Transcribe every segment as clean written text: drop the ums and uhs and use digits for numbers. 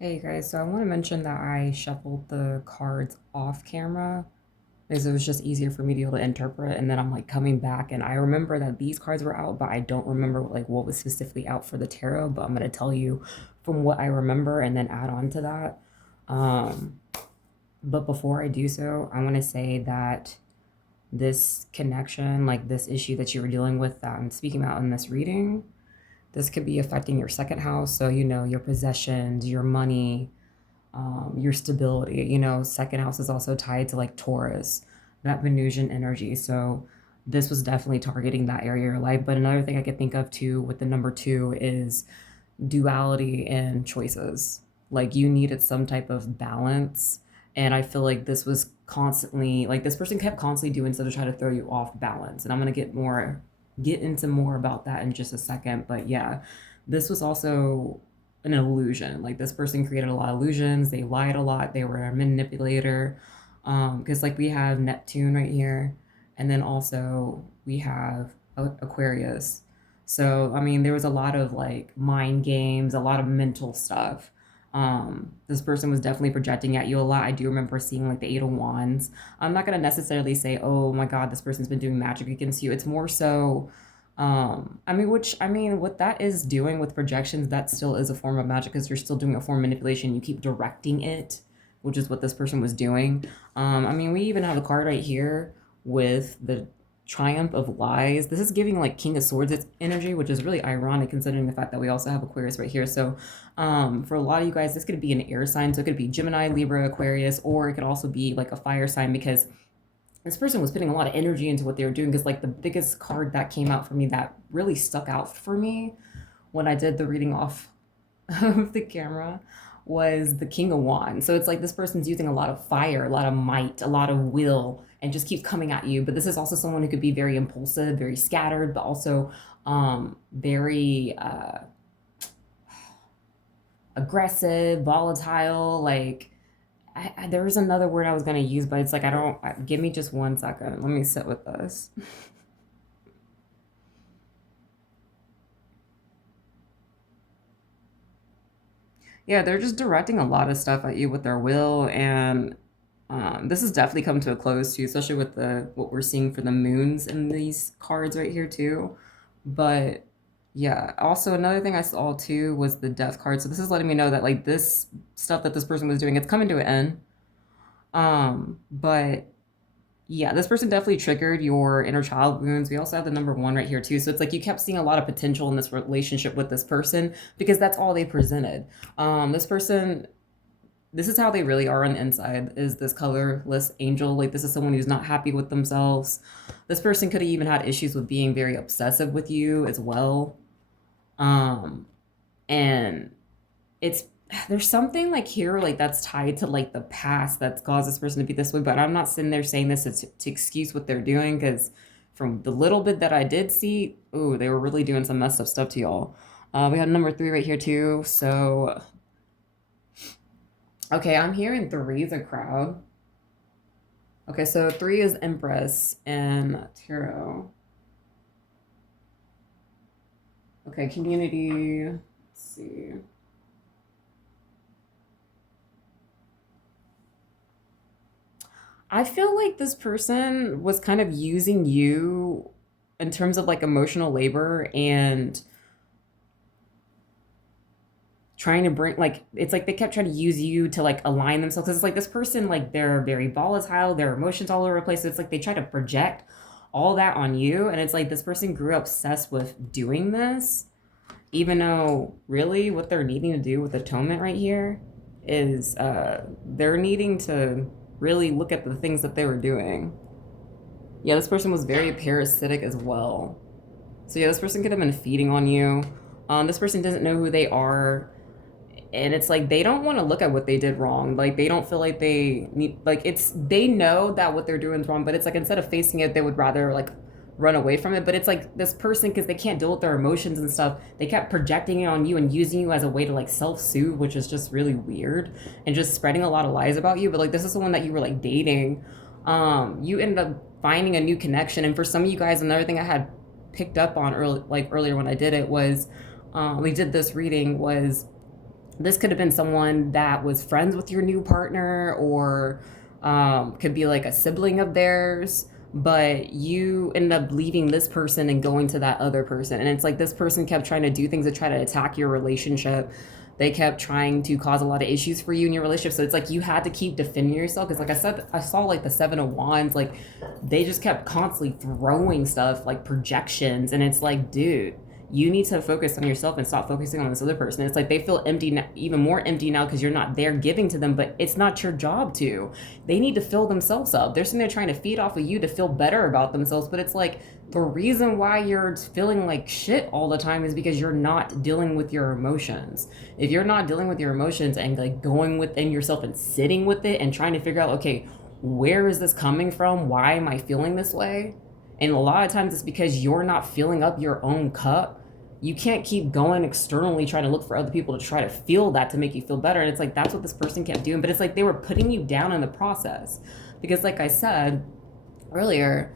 Hey guys, so I want to mention that I shuffled the cards off camera because it was just easier for me to be able to interpret. And then I'm like coming back, and I remember that these cards were out, but I don't remember like what was specifically out for the tarot. But I'm gonna tell you from what I remember and then add on to that. Um, but before I do so, I want to say that this connection, like this issue that you were dealing with that I'm speaking about in this reading, this could be affecting your second house. So, your possessions, your money, your stability. Second house is also tied to like Taurus, that Venusian energy. So this was definitely targeting that area of your life. But another thing I could think of too with the number two is duality and choices. Like you needed some type of balance. And I feel like this was constantly like this person kept constantly doing so to try to throw you off balance. And I'm gonna get into more about that in just a second. But yeah, this was also an illusion. Like this person created a lot of illusions. They lied a lot. They were a manipulator. Because like we have Neptune right here, and then also we have Aquarius. So I mean, there was a lot of like mind games, a lot of mental stuff. This person was definitely projecting at you a lot. I do remember seeing like the Eight of Wands. I'm not gonna necessarily say, oh my God, this person's been doing magic against you. It's more so what that is doing with projections, that still is a form of magic because you're still doing a form of manipulation. You keep directing it, which is what this person was doing. We even have a card right here with the Triumph of Lies. This is giving like King of Swords its energy, which is really ironic considering the fact that we also have Aquarius right here. So, for a lot of you guys, this could be an air sign. So it could be Gemini, Libra, Aquarius, or it could also be like a fire sign because this person was putting a lot of energy into what they were doing. Because like the biggest card that came out for me that really stuck out for me when I did the reading off of the camera was the King of Wands. So it's like this person's using a lot of fire, a lot of might, a lot of will, and just keeps coming at you. But this is also someone who could be very impulsive, very scattered, but also very aggressive, volatile. Like there was another word I was gonna use, but it's like I don't. Give me just 1 second. Let me sit with this. Yeah, they're just directing a lot of stuff at you with their will, and this has definitely come to a close too, especially with the what we're seeing for the moons in these cards right here too. But yeah, also another thing I saw too was the death card. So this is letting me know that like this stuff that this person was doing, it's coming to an end. But yeah, this person definitely triggered your inner child wounds. We also have the number one right here too. So it's like you kept seeing a lot of potential in this relationship with this person because that's all they presented. This person, this is how they really are on the inside, is this colorless angel. Like this is someone who's not happy with themselves. This person could have even had issues with being very obsessive with you as well. Um, and it's there's something like here like that's tied to like the past that's caused this person to be this way, but I'm not sitting there saying this to excuse what they're doing because from the little bit that I did see, ooh, they were really doing some messed up stuff to y'all. We had number three right here too. So okay, I'm hearing three is a crowd. Okay, so three is Empress and Tarot. Okay, community. Let's see. I feel like this person was kind of using you in terms of like emotional labor and trying to bring like it's like they kept trying to use you to like align themselves because it's like this person like they're very volatile, their emotions all over the place. So it's like they try to project all that on you, and it's like this person grew up obsessed with doing this, even though really what they're needing to do with atonement right here is they're needing to really look at the things that they were doing. Yeah, this person was very parasitic as well. So yeah, this person could have been feeding on you. This person doesn't know who they are, and it's like they don't want to look at what they did wrong. Like they don't feel like they need like it's they know that what they're doing is wrong, but it's like instead of facing it, they would rather like run away from it. But it's like this person because they can't deal with their emotions and stuff. They kept projecting it on you and using you as a way to like self-soothe, which is just really weird and just spreading a lot of lies about you. But like this is someone that you were like dating. You ended up finding a new connection, and for some of you guys, another thing I had picked up on earlier when I did it was we did this reading was This could have been someone that was friends with your new partner, or could be like a sibling of theirs, but you end up leaving this person and going to that other person. And it's like this person kept trying to do things to try to attack your relationship. They kept trying to cause a lot of issues for you in your relationship. So it's like you had to keep defending yourself. Because, like I said, I saw like the Seven of Wands, like they just kept constantly throwing stuff like projections. And it's like, dude, you need to focus on yourself and stop focusing on this other person. It's like they feel empty now, even more empty now, because you're not there giving to them, but it's not your job to. They need to fill themselves up. They're sitting there trying to feed off of you to feel better about themselves, but it's like the reason why you're feeling like shit all the time is because you're not dealing with your emotions. If you're not dealing with your emotions and like going within yourself and sitting with it and trying to figure out, okay, where is this coming from? Why am I feeling this way? And a lot of times it's because you're not filling up your own cup. You can't keep going externally trying to look for other people to try to feel that to make you feel better. And it's like that's what this person kept doing. But it's like they were putting you down in the process. Because like I said earlier,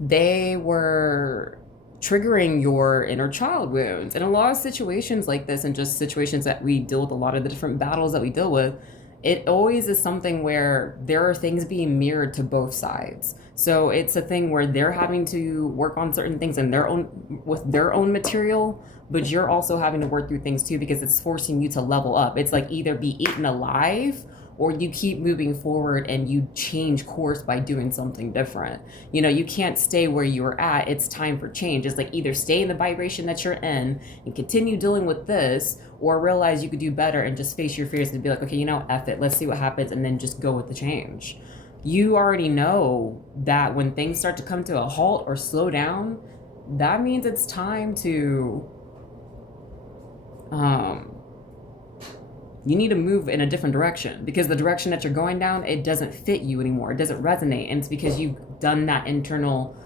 they were triggering your inner child wounds. And a lot of situations like this, and just situations that we deal with, a lot of the different battles that we deal with, it always is something where there are things being mirrored to both sides. So it's a thing where they're having to work on certain things in their own with their own material, but you're also having to work through things too, because it's forcing you to level up. It's like either be eaten alive or you keep moving forward and you change course by doing something different. You know, you can't stay where you were at. It's time for change. It's like either stay in the vibration that you're in and continue dealing with this, or realize you could do better and just face your fears and be like, okay, you know, F it, let's see what happens, and then just go with the change. You already know that when things start to come to a halt or slow down, that means it's time to um you need to move in a different direction, because the direction that you're going down, it doesn't fit you anymore. It doesn't resonate. And it's because you've done that internal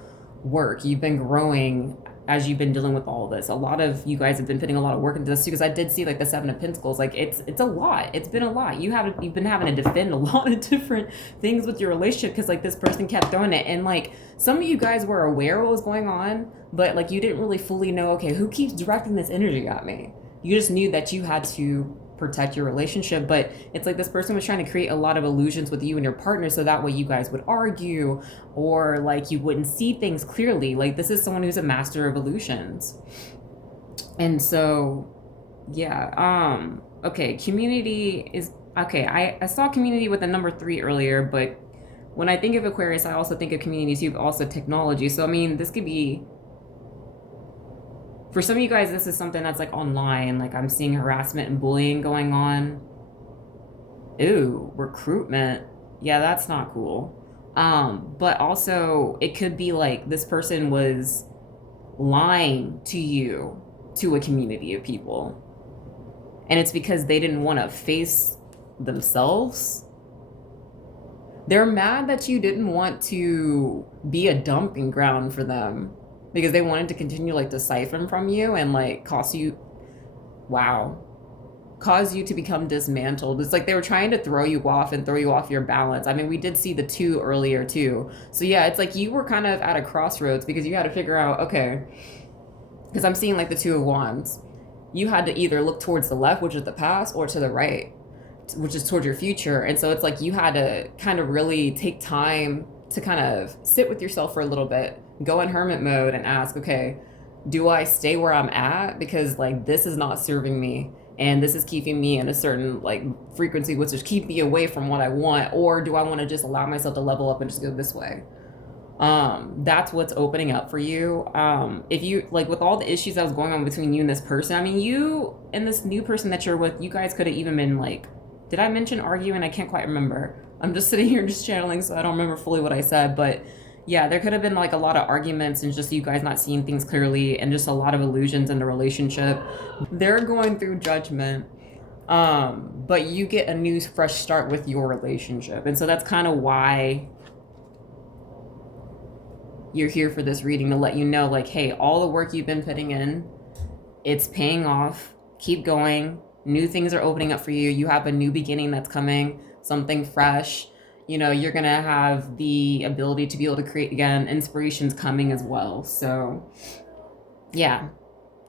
work. You've been growing as you've been dealing with all of this. A lot of you guys have been putting a lot of work into this too, because I did see like the Seven of Pentacles. Like it's a lot. It's been a lot. You've been having to defend a lot of different things with your relationship, because like this person kept throwing it. And like some of you guys were aware of what was going on, but like you didn't really fully know, okay, who keeps directing this energy at me? You just knew that you had to protect your relationship. But it's like this person was trying to create a lot of illusions with you and your partner, so that way you guys would argue, or like you wouldn't see things clearly. Like this is someone who's a master of illusions. And so yeah, okay, community is okay. I saw community with the number 3 earlier, but when I think of Aquarius, I also think of community too, but also technology. So I mean, this could be, for some of you guys, this is something that's like online. Like I'm seeing harassment and bullying going on. Ooh, recruitment. Yeah, that's not cool. But also it could be like this person was lying to you, to a community of people. And it's because they didn't want to face themselves. They're mad that you didn't want to be a dumping ground for them, because they wanted to continue like to siphon from you and like cause you to become dismantled. It's like they were trying to throw you off and throw you off your balance. I mean, we did see the 2 earlier too. So yeah, it's like you were kind of at a crossroads, because you had to figure out, okay, because I'm seeing like the 2 of Wands. You had to either look towards the left, which is the past, or to the right, which is towards your future. And so it's like you had to kind of really take time to kind of sit with yourself for a little bit, go in hermit mode and ask, okay, do I stay where I'm at? Because like this is not serving me, and this is keeping me in a certain like frequency, which is keep me away from what I want, or do I want to just allow myself to level up and just go this way? That's what's opening up for you. If you like, with all the issues that was going on between you and this person, I mean, you and this new person that you're with, you guys could have even been like, did I mention arguing? I can't quite remember. I'm just sitting here just channeling, so I don't remember fully what I said. But yeah, there could have been like a lot of arguments and just you guys not seeing things clearly, and just a lot of illusions in the relationship. They're going through judgment. But you get a new fresh start with your relationship. And so that's kind of why you're here for this reading, to let you know like, hey, all the work you've been putting in, it's paying off. Keep going. New things are opening up for you. You have a new beginning that's coming, something fresh. You know, you're going to have the ability to be able to create again. Inspiration's coming as well. So yeah,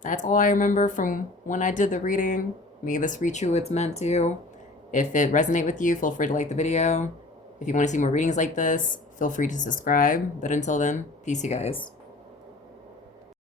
that's all I remember from when I did the reading. May this reach who it's meant to. If it resonates with you, feel free to like the video. If you want to see more readings like this, feel free to subscribe. But until then, peace, you guys.